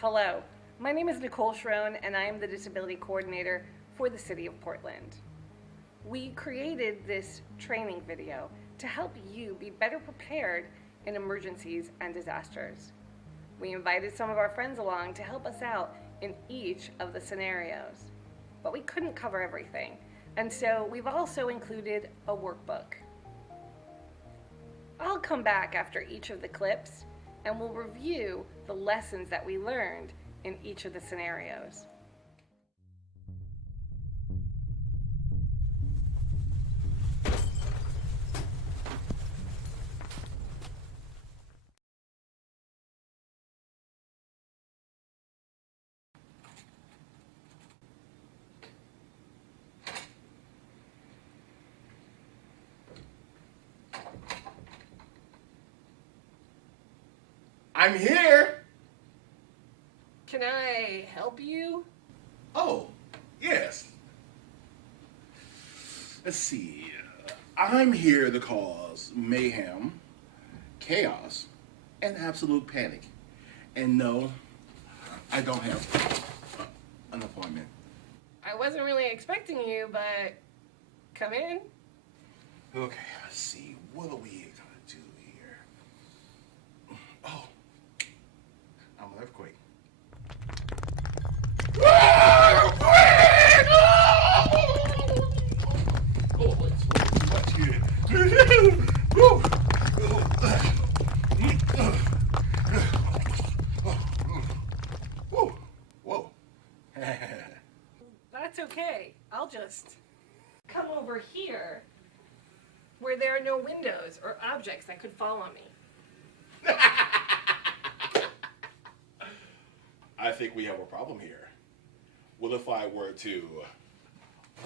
Hello, my name is Nicole Schroen and I am the Disability Coordinator for the City of Portland. We created this training video to help you be better prepared in emergencies and disasters. We invited some of our friends along to help us out in each of the scenarios, but we couldn't cover everything, and so we've also included a workbook. I'll come back after each of the clips and we'll review the lessons that we learned in each of the scenarios. I'm here! Can I help you? Oh, yes. Let's see. I'm here to cause mayhem, chaos, and absolute panic. And no, I don't have an appointment. I wasn't really expecting you, but come in. Okay, let's see. What are we gonna do here? Oh, I'm an earthquake. Oh, it's too much here. Whoa. That's okay. I'll just come over here where there are no windows or objects that could fall on me. I think we have a problem here. What if I were to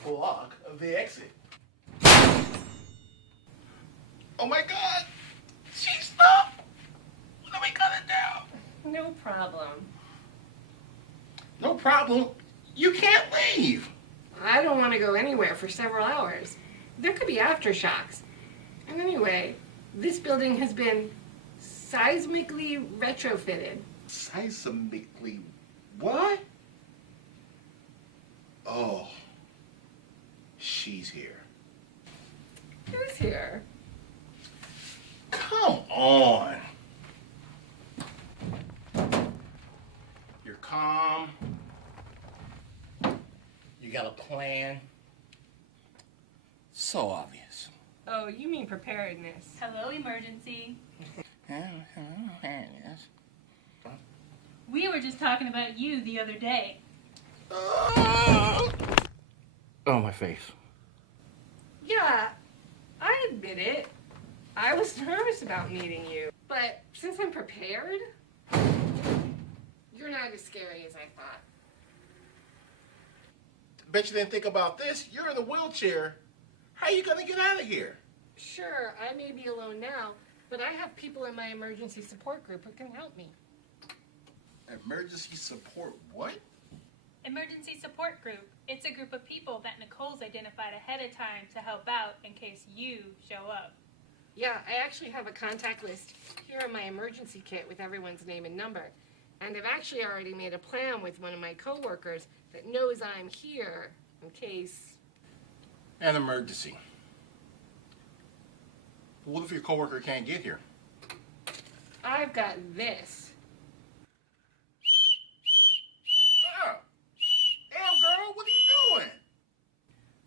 block the exit? Oh my God! She stopped! What are we gonna do? No problem. No problem. You can't leave. I don't want to go anywhere for several hours. There could be aftershocks. And anyway, this building has been seismically retrofitted. Seismically what? Oh, she's here. Who's here? Come on. You're calm. You got a plan. So obvious. Oh, you mean preparedness. Hello, emergency. Yes. We were just talking about you the other day. Oh, my face. Yeah, I admit it. I was nervous about meeting you. But since I'm prepared, you're not as scary as I thought. Bet you didn't think about this. You're in a wheelchair. How are you gonna get out of here? Sure, I may be alone now, but I have people in my emergency support group who can help me. Emergency support what? Emergency support group. It's a group of people that Nicole's identified ahead of time to help out in case you show up. Yeah, I actually have a contact list here in my emergency kit with everyone's name and number. And I've actually already made a plan with one of my coworkers that knows I'm here in case... An emergency. What if your coworker can't get here? I've got this. Damn, girl, what are you doing?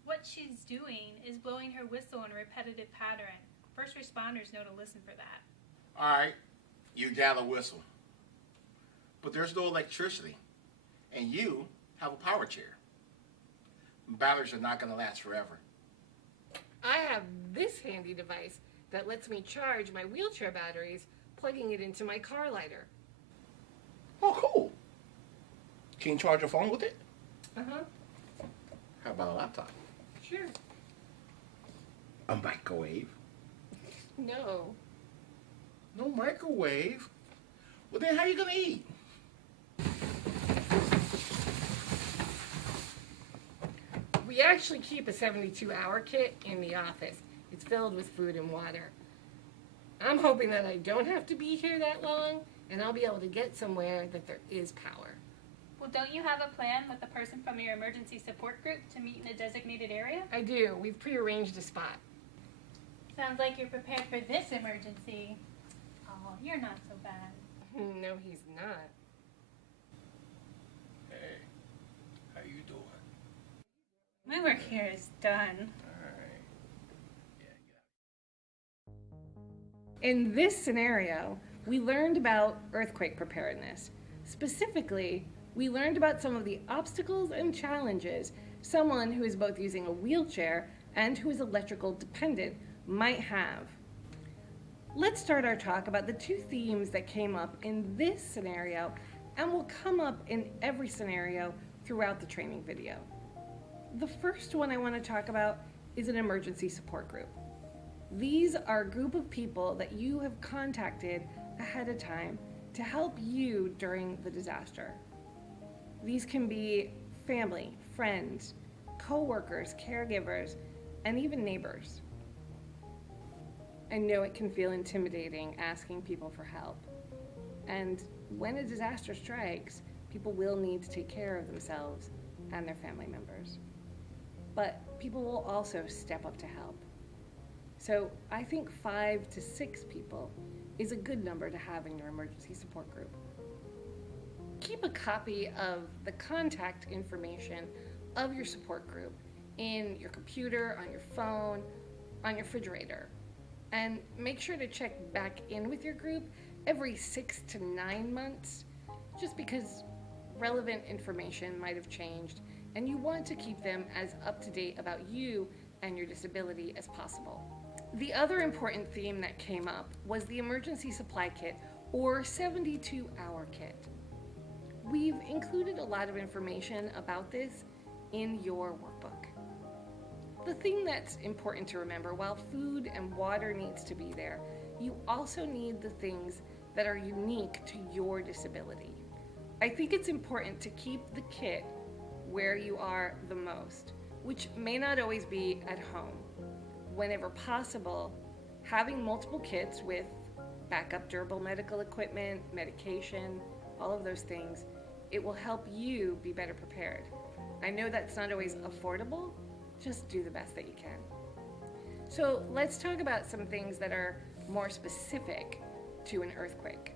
What she's doing is blowing her whistle in a repetitive pattern. First responders know to listen for that. All right, you got a whistle. But there's no electricity. And you have a power chair. Batteries are not going to last forever. I have this handy device that lets me charge my wheelchair batteries, plugging it into my car lighter. Oh, cool. Can you charge your phone with it? Uh-huh. How about a laptop? Sure. A microwave? No. No microwave? Well, then how you going to eat? We actually keep a 72-hour kit in the office. It's filled with food and water. I'm hoping that I don't have to be here that long, and I'll be able to get somewhere that there is power. Well, don't you have a plan with the person from your emergency support group to meet in a designated area? I do. We've prearranged a spot. Sounds like you're prepared for this emergency. Oh, you're not so bad. No, he's not. Hey, how you doing? My work here is done. Alright. In this scenario, we learned about earthquake preparedness. Specifically, we learned about some of the obstacles and challenges someone who is both using a wheelchair and who is electrical dependent might have. Let's start our talk about the two themes that came up in this scenario and will come up in every scenario throughout the training video. The first one I want to talk about is an emergency support group. These are a group of people that you have contacted ahead of time to help you during the disaster. These can be family, friends, co-workers, caregivers, and even neighbors. I know it can feel intimidating asking people for help. And when a disaster strikes, people will need to take care of themselves and their family members. But people will also step up to help. So I think 5 to 6 people is a good number to have in your emergency support group. Keep a copy of the contact information of your support group in your computer, on your phone, on your refrigerator. And make sure to check back in with your group every 6 to 9 months, just because relevant information might have changed and you want to keep them as up to date about you and your disability as possible. The other important theme that came up was the emergency supply kit or 72-hour kit. We've included a lot of information about this in your workbook. The thing that's important to remember, while food and water needs to be there, you also need the things that are unique to your disability. I think it's important to keep the kit where you are the most, which may not always be at home. Whenever possible, having multiple kits with backup durable medical equipment, medication, all of those things, it will help you be better prepared. I know that's not always affordable, just do the best that you can. So let's talk about some things that are more specific to an earthquake.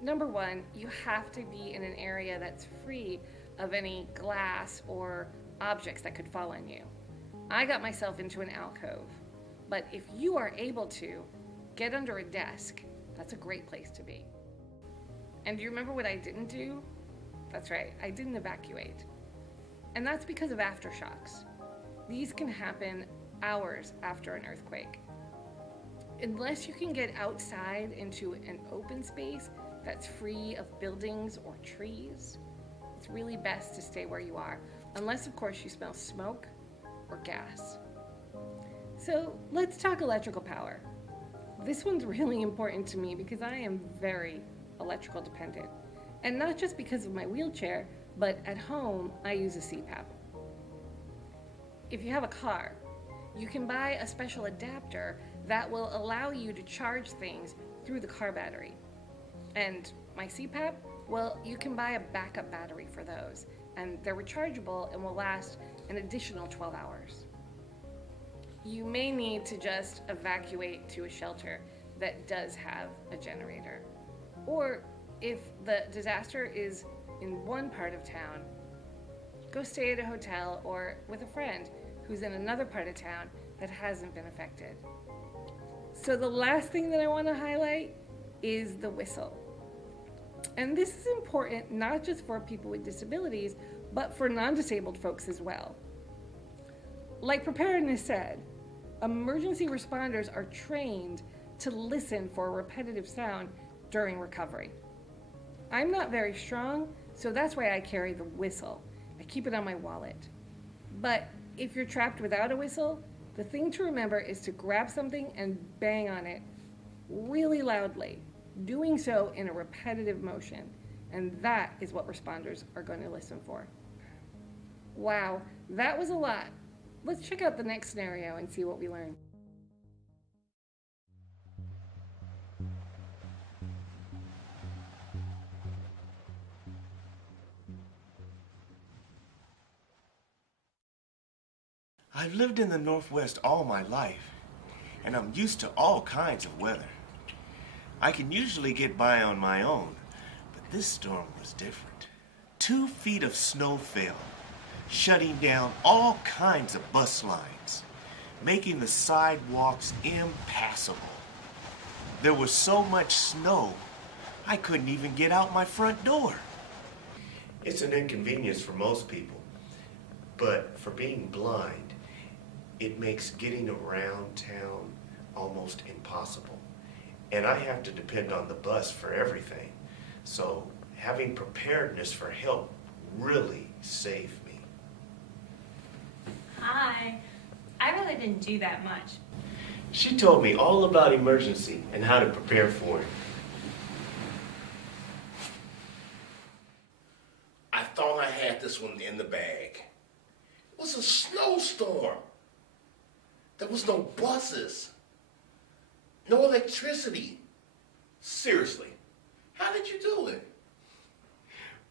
Number one, you have to be in an area that's free of any glass or objects that could fall on you. I got myself into an alcove, but if you are able to, get under a desk. That's a great place to be. And do you remember what I didn't do? That's right, I didn't evacuate. And that's because of aftershocks. These can happen hours after an earthquake. Unless you can get outside into an open space that's free of buildings or trees, it's really best to stay where you are, unless of course you smell smoke or gas. So let's talk electrical power. This one's really important to me because I am very electrical dependent. And not just because of my wheelchair, but at home I use a CPAP. If you have a car, you can buy a special adapter that will allow you to charge things through the car battery. And my CPAP, well, you can buy a backup battery for those, and they're rechargeable and will last an additional 12 hours. You may need to just evacuate to a shelter that does have a generator. Or if the disaster is in one part of town, go stay at a hotel or with a friend who's in another part of town that hasn't been affected. So the last thing that I want to highlight is the whistle. And this is important not just for people with disabilities, but for non-disabled folks as well. Like preparedness said, emergency responders are trained to listen for a repetitive sound during recovery. I'm not very strong, so that's why I carry the whistle. I keep it on my wallet. But if you're trapped without a whistle, the thing to remember is to grab something and bang on it really loudly, doing so in a repetitive motion. And that is what responders are going to listen for. Wow, that was a lot. Let's check out the next scenario and see what we learned. I've lived in the Northwest all my life, and I'm used to all kinds of weather. I can usually get by on my own, but this storm was different. 2 feet of snow fell, shutting down all kinds of bus lines, making the sidewalks impassable. There was so much snow, I couldn't even get out my front door. It's an inconvenience for most people, but for being blind, it makes getting around town almost impossible. And I have to depend on the bus for everything. So having preparedness for help really saved me. Hi. I really didn't do that much. She told me all about emergency and how to prepare for it. I thought I had this one in the bag. It was a snowstorm. There was no buses. No electricity. Seriously, how did you do it?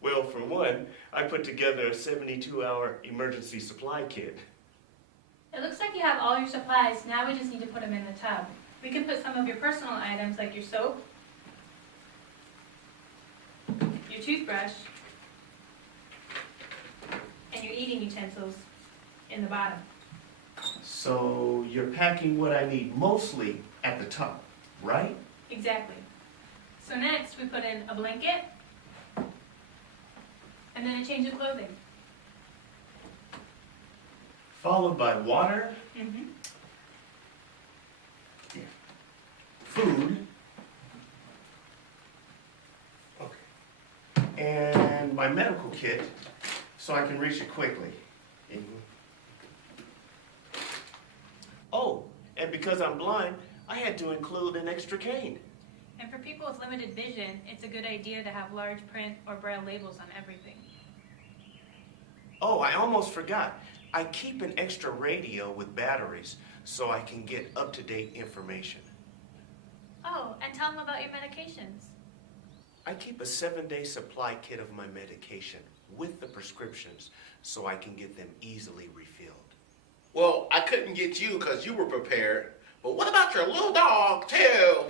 Well, for one, I put together a 72-hour emergency supply kit. It looks like you have all your supplies. Now we just need to put them in the tub. We can put some of your personal items like your soap, your toothbrush, and your eating utensils in the bottom. So you're packing what I need mostly at the top, right? Exactly. So next we put in a blanket and then a change of clothing. Followed by water, Mm-hmm. food, okay, and my medical kit so I can reach it quickly. Oh, and because I'm blind, I had to include an extra cane. And for people with limited vision, it's a good idea to have large print or braille labels on everything. Oh, I almost forgot. I keep an extra radio with batteries so I can get up-to-date information. Oh, and tell them about your medications. I keep a 7-day supply kit of my medication with the prescriptions so I can get them easily refilled. Well, I couldn't get you because you were prepared. But what about your little dog, too?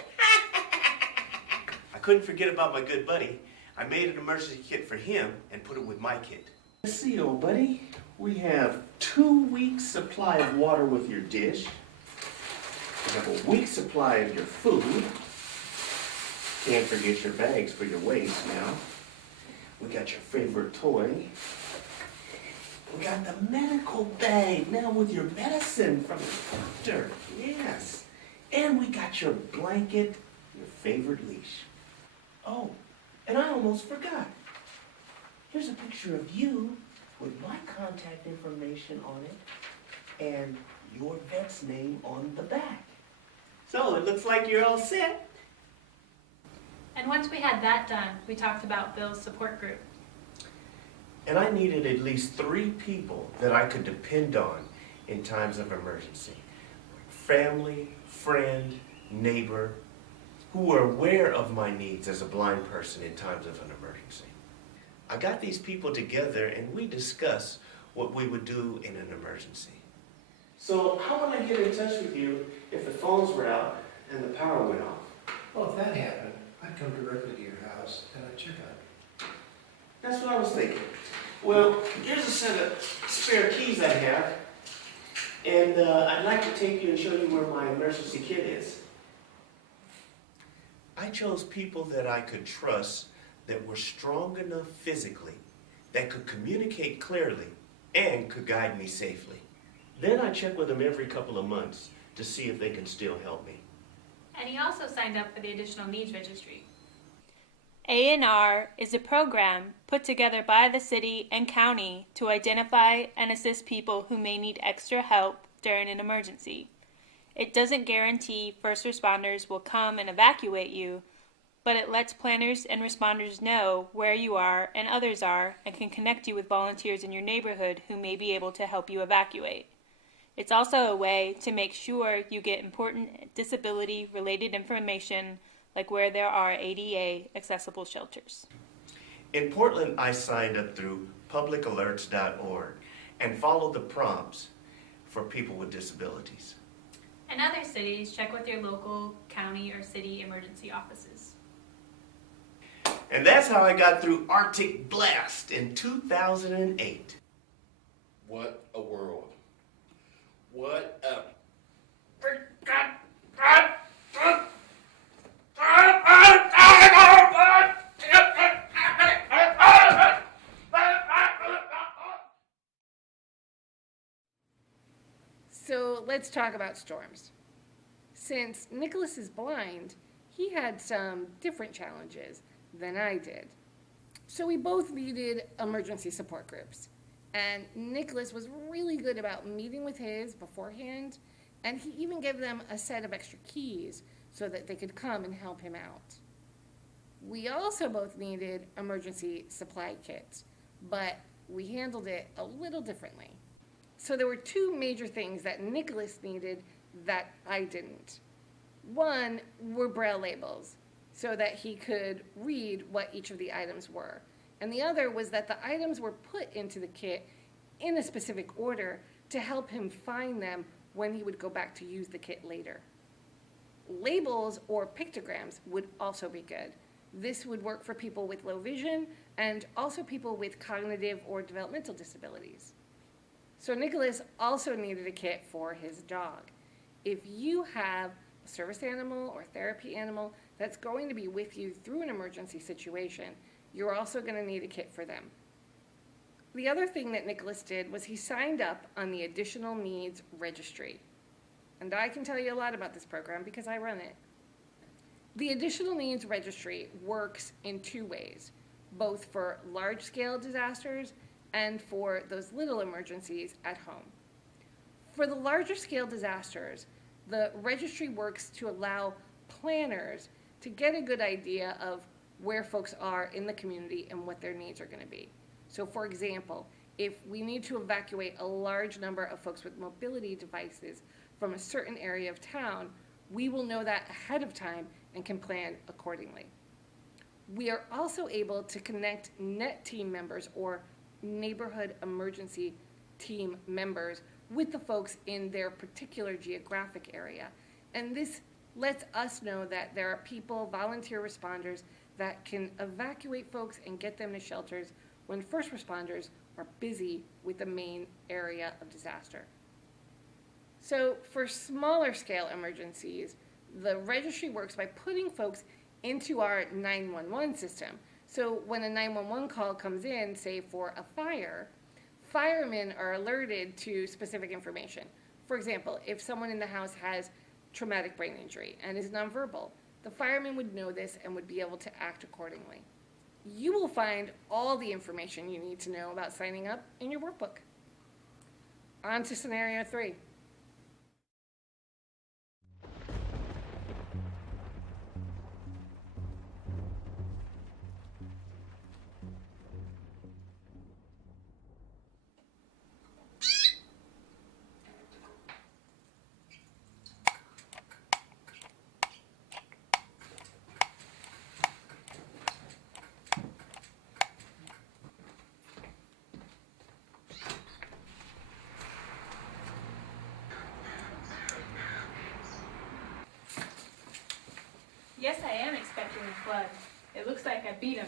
I couldn't forget about my good buddy. I made an emergency kit for him and put it with my kit. Let's see, old buddy. We have 2 weeks supply of water with your dish. We have a week's supply of your food. Can't forget your bags for your waste now. We got your favorite toy. We got the medical bag now with your medicine from the doctor. Yes. And we got your blanket, your favorite leash. Oh, and I almost forgot. Here's a picture of you with my contact information on it and your vet's name on the back. So it looks like you're all set. And once we had that done, we talked about Bill's support group. And I needed at least 3 people that I could depend on in times of emergency. Family, friend, neighbor, who were aware of my needs as a blind person in times of an emergency. I got these people together and we discussed what we would do in an emergency. So how would I get in touch with you if the phones were out and the power went off? Well, if that happened, I'd come directly to your house and I'd check on you. That's what I was thinking. Well, here's a set of spare keys I have, and I'd like to take you and show you where my emergency kit is. I chose people that I could trust, that were strong enough physically, that could communicate clearly, and could guide me safely. Then I check with them every couple of months to see if they can still help me. And he also signed up for the Additional Needs Registry. A&R is a program put together by the city and county to identify and assist people who may need extra help during an emergency. It doesn't guarantee first responders will come and evacuate you, but it lets planners and responders know where you are and others are and can connect you with volunteers in your neighborhood who may be able to help you evacuate. It's also a way to make sure you get important disability-related information like where there are ADA accessible shelters. In Portland, I signed up through publicalerts.org and followed the prompts. for people with disabilities. In other cities, check with your local county or city emergency offices. And that's how I got through Arctic Blast in 2008. What a world. What a... So let's talk about storms. Since Nicholas is blind, he had some different challenges than I did. So we both needed emergency support groups. And Nicholas was really good about meeting with his beforehand, and he even gave them a set of extra keys so that they could come and help him out. We also both needed emergency supply kits, but we handled it a little differently. So there were two major things that Nicholas needed that I didn't. One were braille labels, so that he could read what each of the items were. And the other was that the items were put into the kit in a specific order to help him find them when he would go back to use the kit later. Labels or pictograms would also be good. This would work for people with low vision and also people with cognitive or developmental disabilities. So Nicholas also needed a kit for his dog. If you have a service animal or therapy animal that's going to be with you through an emergency situation, you're also going to need a kit for them. The other thing that Nicholas did was he signed up on the Additional Needs Registry. And I can tell you a lot about this program because I run it. The Additional Needs Registry works in two ways, both for large-scale disasters and for those little emergencies at home. For the larger scale disasters, the registry works to allow planners to get a good idea of where folks are in the community and what their needs are going to be. So for example, if we need to evacuate a large number of folks with mobility devices from a certain area of town, we will know that ahead of time and can plan accordingly. We are also able to connect NET team members or neighborhood emergency team members with the folks in their particular geographic area. And this lets us know that there are people, volunteer responders, that can evacuate folks and get them to shelters when first responders are busy with the main area of disaster. So for smaller scale emergencies, the registry works by putting folks into our 911 system. So when a 911 call comes in, say for a fire, firemen are alerted to specific information. For example, if someone in the house has traumatic brain injury and is nonverbal, the fireman would know this and would be able to act accordingly. You will find all the information you need to know about signing up in your workbook. On to scenario 3. Yes, I am expecting a flood. It looks like I beat him.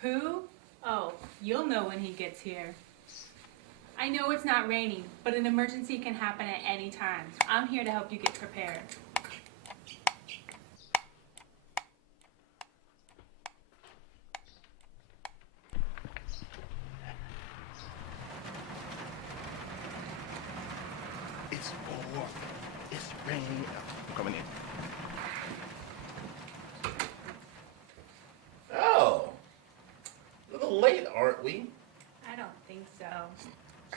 Who? Oh, you'll know when he gets here. I know it's not raining, but an emergency can happen at any time. I'm here to help you get prepared. It's over. It's raining. I'm coming in. Oh. A little late, aren't we? I don't think so.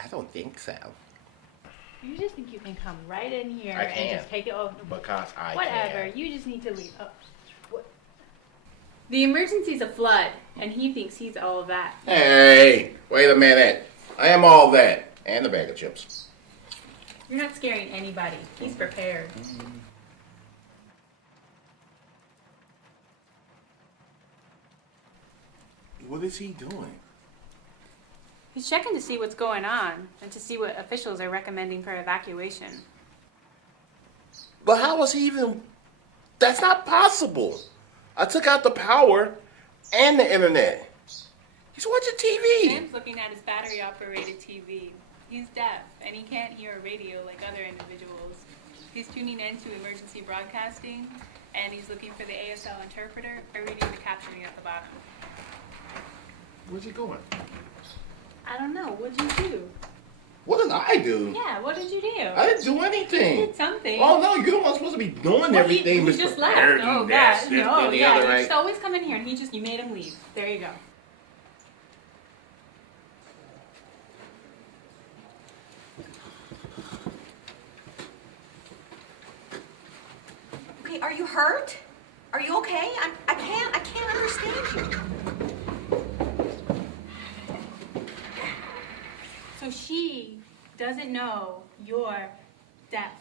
I don't think so. You just think you can come right in here I and can. just take it over. Because I Whatever, can. you just need to leave. Oh. What? The emergency's a flood, and he thinks he's all of that. Hey, wait a minute. I am all that. And a bag of chips. You're not scaring anybody. He's prepared. What is he doing? He's checking to see what's going on and to see what officials are recommending for evacuation. But how was he even? That's not possible. I took out the power and the internet. He's watching TV. Sam's looking at his battery-operated TV. He's deaf, and he can't hear a radio like other individuals. He's tuning into emergency broadcasting, and he's looking for the ASL interpreter or reading the captioning at the bottom. Where's he going? I don't know. What'd you do? What did I do? Yeah, what did you do? I didn't do anything. You did something. Oh no, you're the one supposed to be doing Well, everything. He just left. Oh, God. No, yeah, you just always come in here, and you made him leave. There you go. Okay, are you hurt? Are you okay? I can't understand you. So she doesn't know you're deaf.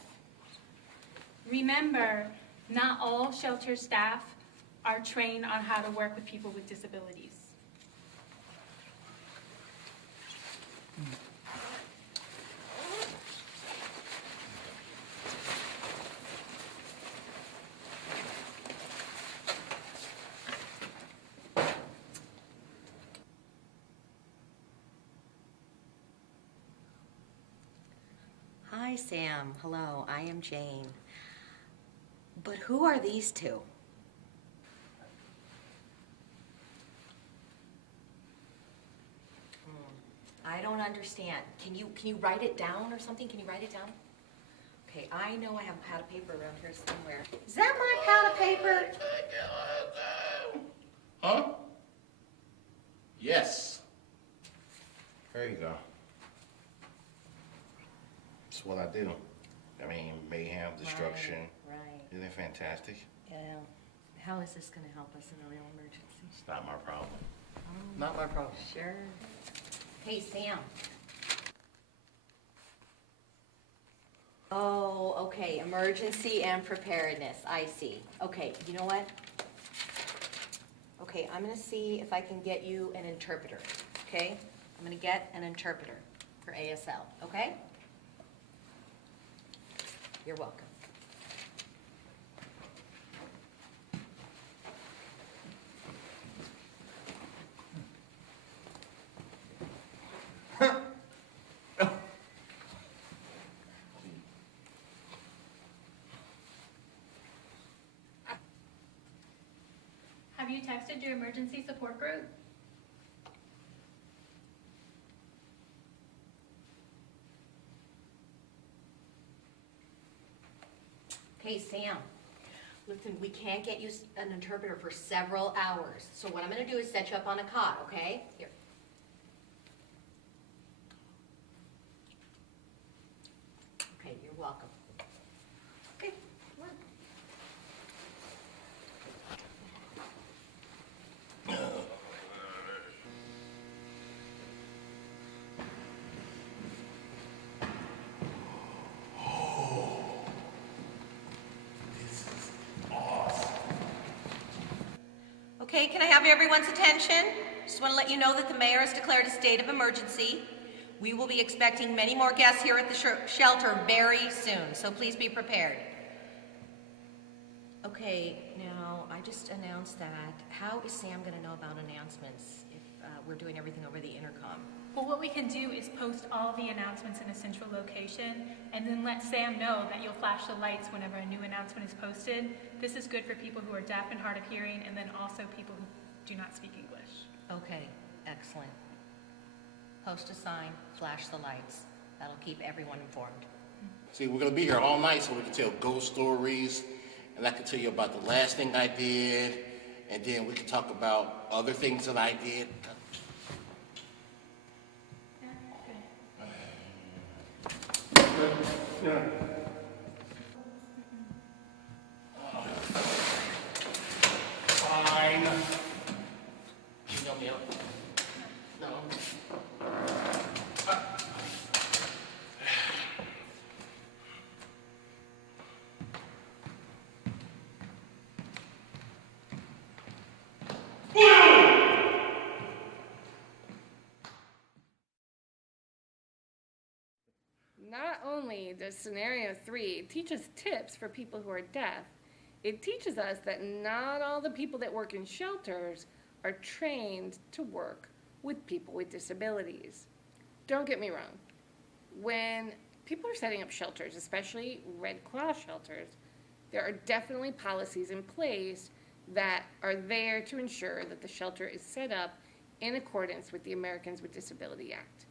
Remember, not all shelter staff are trained on how to work with people with disabilities. Hi, Sam. Hello, I am Jane. But who are these two? I don't understand. Can you write it down or something? Can you write it down? Okay, I know I have a pad of paper around here somewhere. Is that my pad of paper? Huh? Yes. There you go. That's what I do. I mean, mayhem, destruction. Right. Isn't it fantastic? Yeah. How is this going to help us in a real emergency? It's not my problem. Not my problem. Sure. Hey, Sam. Oh, okay. Emergency and preparedness. I see. Okay, you know what? Okay, I'm going to see if I can get you an interpreter. Okay? I'm going to get an interpreter for ASL. Okay? You're welcome. Have you texted your emergency support group? Hey, Sam. Listen, we can't get you an interpreter for several hours. So what I'm going to do is set you up on a cot, okay? Here. Okay, you're welcome. Okay, come on. Okay, can I have everyone's attention? Just want to let you know that the mayor has declared a state of emergency. We will be expecting many more guests here at the shelter very soon, so please be prepared. Okay, now I just announced that. How is Sam going to know about announcements if we're doing everything over the intercom? Well, what we can do is post all the announcements in a central location and then let Sam know that you'll flash the lights whenever a new announcement is posted. This is good for people who are deaf and hard of hearing and then also people who do not speak English. Okay, excellent. Post a sign, flash the lights. That'll keep everyone informed. See, we're going to be here all night so we can tell ghost stories, and I can tell you about the last thing I did, and then we can talk about other things that I did. Fine. You know me up. Not only does scenario 3 teach us tips for people who are deaf, it teaches us that not all the people that work in shelters are trained to work with people with disabilities. Don't get me wrong. When people are setting up shelters, especially Red Cross shelters, there are definitely policies in place that are there to ensure that the shelter is set up in accordance with the Americans with Disability Act.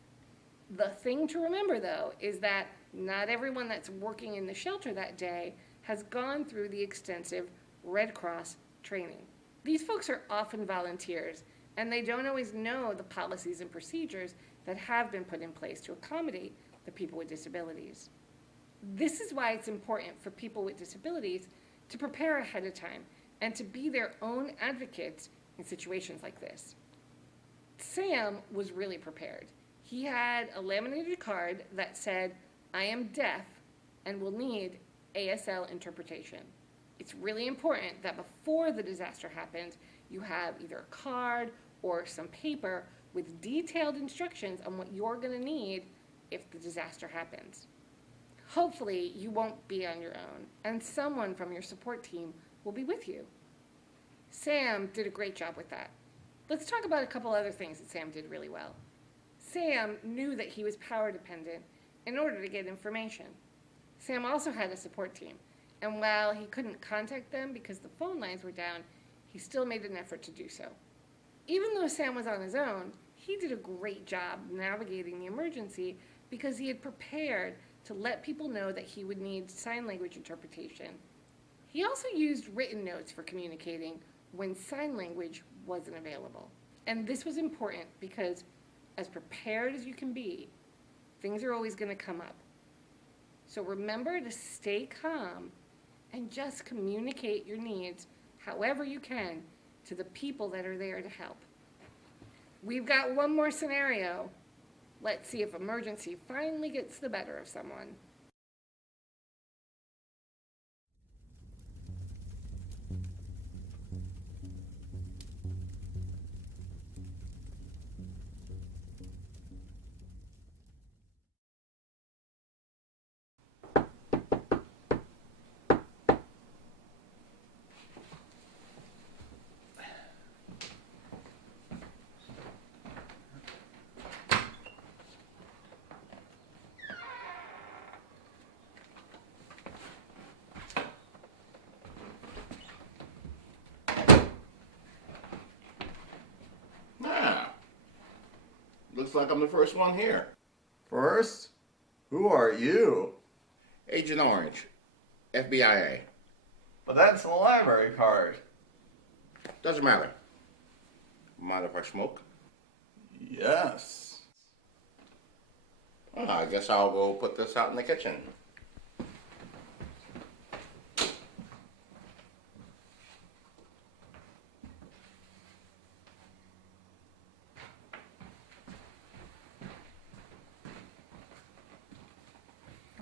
The thing to remember, though, is that not everyone that's working in the shelter that day has gone through the extensive Red Cross training. These folks are often volunteers, and they don't always know the policies and procedures that have been put in place to accommodate the people with disabilities. This is why it's important for people with disabilities to prepare ahead of time and to be their own advocates in situations like this. Sam was really prepared. He had a laminated card that said, "I am deaf and will need ASL interpretation." It's really important that before the disaster happens, you have either a card or some paper with detailed instructions on what you're going to need if the disaster happens. Hopefully, you won't be on your own, and someone from your support team will be with you. Sam did a great job with that. Let's talk about a couple other things that Sam did really well. Sam knew that he was power dependent in order to get information. Sam also had a support team, and while he couldn't contact them because the phone lines were down, he still made an effort to do so. Even though Sam was on his own, he did a great job navigating the emergency because he had prepared to let people know that he would need sign language interpretation. He also used written notes for communicating when sign language wasn't available. And this was important because as prepared as you can be, things are always going to come up. So remember to stay calm and just communicate your needs however you can to the people that are there to help. We've got one more scenario. Let's see if emergency finally gets the better of someone. Looks like I'm the first one here. First? Who are you? Agent Orange, FBIA. But that's a library card. Doesn't matter. Mind if I smoke? Yes. Well, I guess I'll go put this out in the kitchen.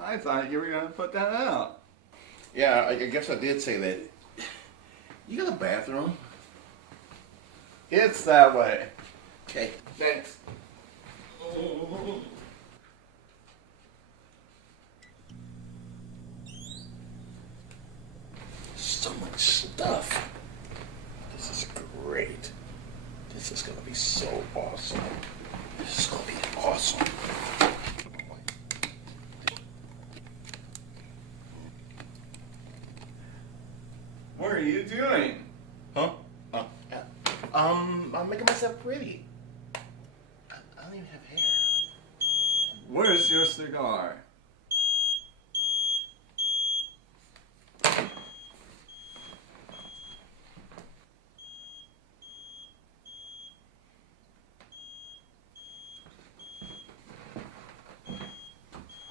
I thought you were going to put that out. Yeah, I guess I did say that. You got a bathroom? It's that way. Okay, thanks. So much stuff. This is great. This is gonna be so awesome. This is gonna be awesome. What are you doing? Huh? I'm making myself pretty. I don't even have hair. Where's your cigar?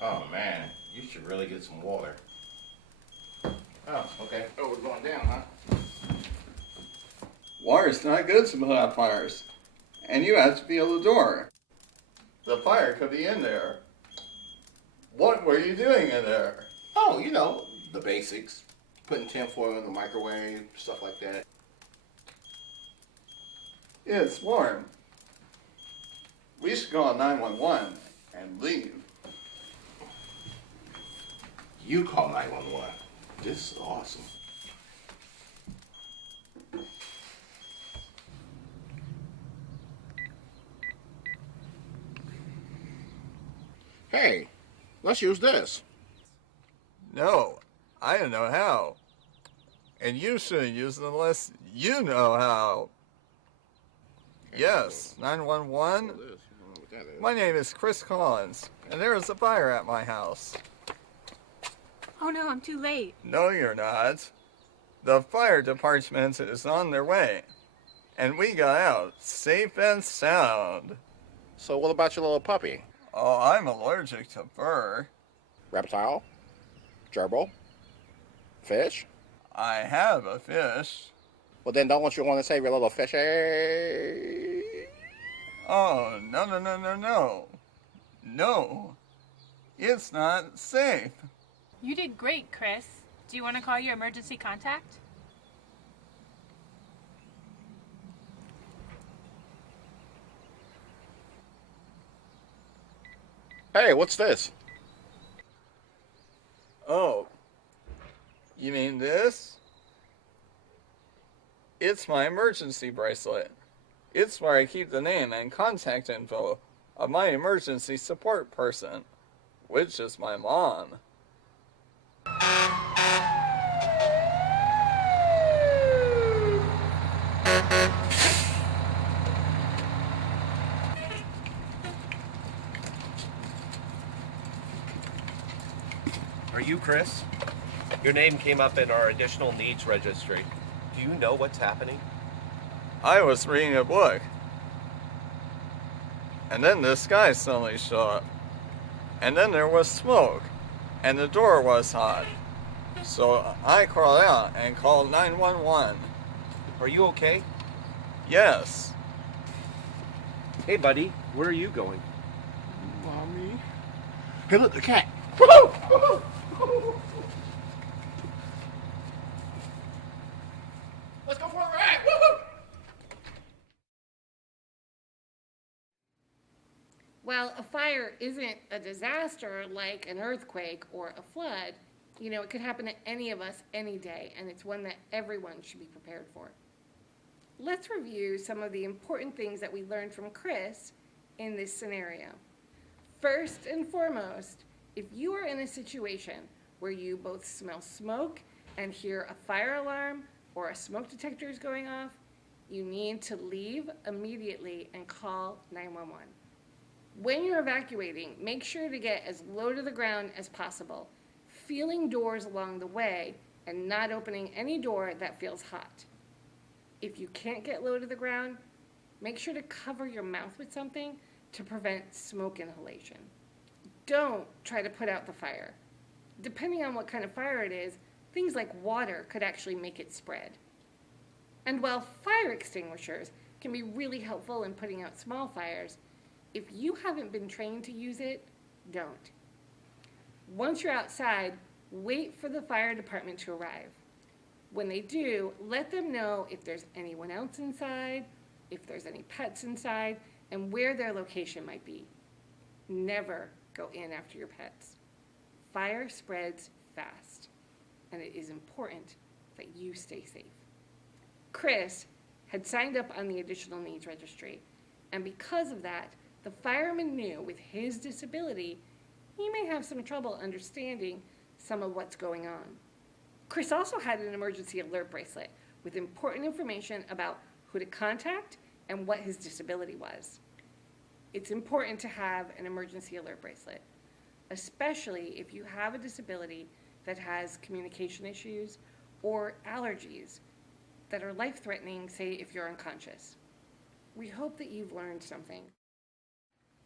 Oh man, you should really get some water. Oh, okay. Oh, we're going down, huh? Water's not good to put out fires. And you have to feel the door. The fire could be in there. What were you doing in there? Oh, you know, the basics. Putting tinfoil in the microwave, stuff like that. It's warm. We should call 911 and leave. You call 911. This is awesome. Hey, let's use this. No, I don't know how. And you shouldn't use it unless you know how. Yes, 911. My name is Chris Collins, and there is a fire at my house. Oh no, I'm too late. No, you're not. The fire department is on their way, and we got out safe and sound. So what about your little puppy? Oh, I'm allergic to fur. Reptile? Gerbil? Fish? I have a fish. Well, then don't you want to save your little fishy? Oh, no, no, no, no, no. No, it's not safe. You did great, Chris. Do you want to call your emergency contact? Hey, what's this? Oh, you mean this? It's my emergency bracelet. It's where I keep the name and contact info of my emergency support person, which is my mom. Are you Chris? Your name came up in our additional needs registry. Do you know what's happening? I was reading a book, and then this guy suddenly showed up, and then there was smoke, and the door was hot. So I crawled out and called 911. Are you okay? Yes. Hey, buddy, where are you going? Mommy. Hey, look, the cat. Let's go for a ride. Woo-hoo! While a fire isn't a disaster like an earthquake or a flood, it could happen to any of us any day, and it's one that everyone should be prepared for. Let's review some of the important things that we learned from Chris in this scenario. First and foremost, if you are in a situation where you both smell smoke and hear a fire alarm or a smoke detector is going off, you need to leave immediately and call 911. When you're evacuating, make sure to get as low to the ground as possible, feeling doors along the way and not opening any door that feels hot. If you can't get low to the ground, make sure to cover your mouth with something to prevent smoke inhalation. Don't try to put out the fire. Depending on what kind of fire it is, things like water could actually make it spread. And while fire extinguishers can be really helpful in putting out small fires, if you haven't been trained to use it, don't. Once you're outside, wait for the fire department to arrive. When they do, let them know if there's anyone else inside, if there's any pets inside, and where their location might be. Never go in after your pets. Fire spreads fast, and it is important that you stay safe. Chris had signed up on the additional needs registry, and because of that, the fireman knew with his disability, he may have some trouble understanding some of what's going on. Chris also had an emergency alert bracelet with important information about who to contact and what his disability was. It's important to have an emergency alert bracelet, especially if you have a disability that has communication issues or allergies that are life-threatening, say if you're unconscious. We hope that you've learned something.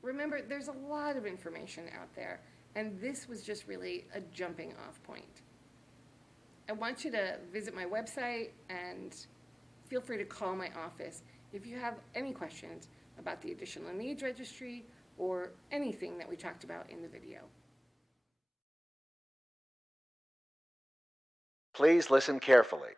Remember, there's a lot of information out there, and this was just really a jumping off point. I want you to visit my website and feel free to call my office if you have any questions about the additional needs registry or anything that we talked about in the video. Please listen carefully.